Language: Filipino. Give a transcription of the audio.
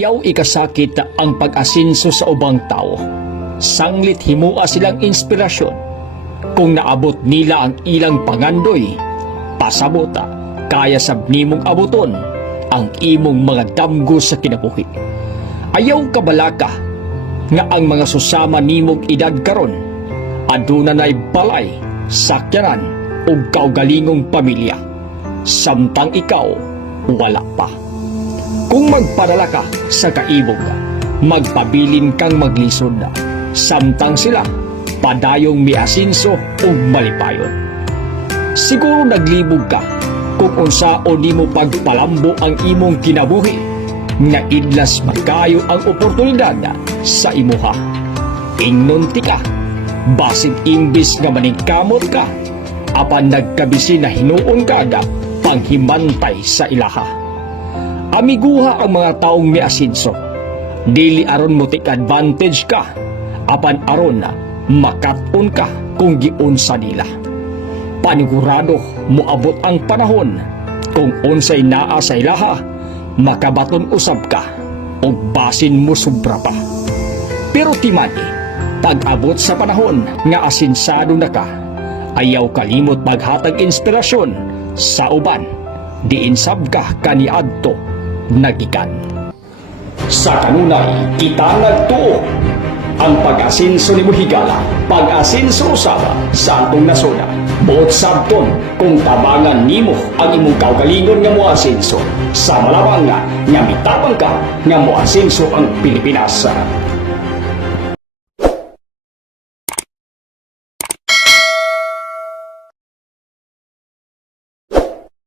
Ayaw ikasakit ang pag-asinso sa ubang tao. Sanglit himua silang inspirasyon. Kung naabot nila ang ilang pangandoy, pasabota, kaya sabnimong abuton ang imong mga damgo sa kinabuhi. Ayaw kabalaka nga ang mga susama nimong edad karon aduna nay balay, sakyanan ug kaugalingong pamilya, samtang ikaw wala pa. Kung magpadala ka sa kaibog, magpabilin kang maglisod na, samtang sila padayong miasinso ug malipayon. Siguro naglibog ka kung unsaon nimo pagpalambo ang imong kinabuhi, nga idlas magkayo ang oportunidad sa imuha. Ingnunti ka, basig imbis nga maningkamot ka, apan nagkabisi na hinuon ka da panghimantay sa ilaha. Amiguha ang mga taong miasinso, dili aron mo take advantage ka, apan aron na makaton ka kung giunsa nila. Panigurado moabot ang panahon kung unsay naa sa ilaha, makabaton usab ka o basin mo sobra pa. Pero timani, pag-abot sa panahon nga asinsado na ka, ayaw kalimot maghatag inspirasyon sa uban, diin sab ka kaniadto nagikan. Sa kanunay, kita nagtuo ang pag-asinso ni Muhigala, pag-asinso usaba sa atong nasona. Buot sabton kung tabangan nimo ang imong kaugalingon nga moasinso, sa malabang nga mitapang ka nga moasinso ang Pilipinas.